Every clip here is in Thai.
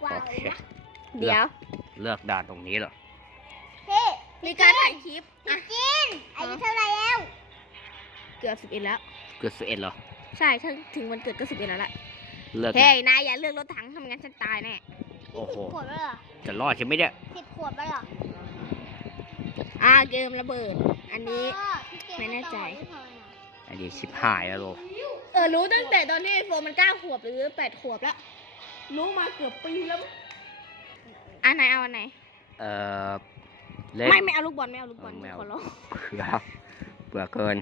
โอเคเดี๋ยว เลือกด่านตรงนี้เหรอ พี่มีการถ่ายคลิปจีนอายุเท่าไรแล้ว เกือบสิบเอ็ดแล้ว เกือบสิบเอ็ดเหรอ ใช่ถึงถึงวันเกิดก็สิบเอ็ดแล้วแหละเลืกเฮ้ยนายอย่าเลือกรถถังทำงั้นฉันตายแน่สิบขวจะรอดใช่ไหมเนี่ยสิบขวดไเหรอ อ่าเกมระเบิด อันนี้ไม่แน่ใจ อันนี้สิบหายแล้วเออรู้ตั้งแต่ตอนที่โฟมันก้าขวบหรือแปดขวบแล้วรู้มาเกือบปีแล้ว อันไหนเอาอันไหนเออเล็กไม่ไม่เอาลูกบอลไม่เอาลูกบอลไม่เอาลูกเบื่อเบื่อเกิน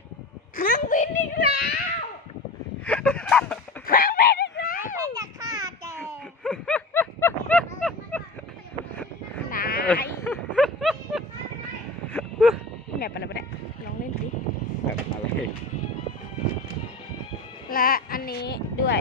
เครื่องบินอีกแล้วเครื่องบินอีกแล้วไม่อยากฆ่าแกนายแบบอะไรบ้างลองเล่นดิแบบอะไรและอันนี้ด้วย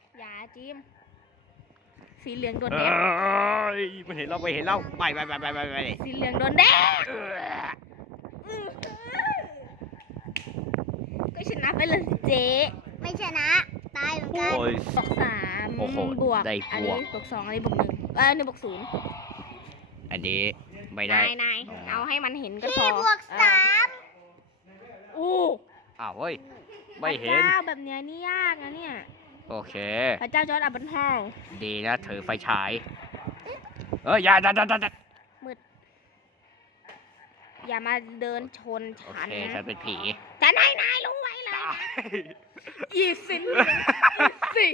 อย่าจิมสีเหลืองโดนแดงไปเห็นเราไปเห็นเราไปไปไปไปไปสีเหลืองโดนแดงก็ชนะไปเลยเจ๊ไม่ชนะตายเหมือนกันบวกสามบวกอันนี้บวกสองอันนี้บวกหนึ่งเออหนึ่งบวกศูนย์อันนี้ไม่ได้นายเอาให้มันเห็นก็พอบวกสามอู้อ้าวเฮ้ยไม่เห็นแบบเนี้ยนี่ยากนะเนี่ยโอเคพระเจ้าจอร์ดอับบันห้องดีนะถือไฟฉาย เอ้ยอย่าจัดจัดจัดมืดอย่ามาเดินชน ฉันโอเคฉันเป็นผี แต่นายนายรู้ไว้เลยยี่สิบยี่สิบ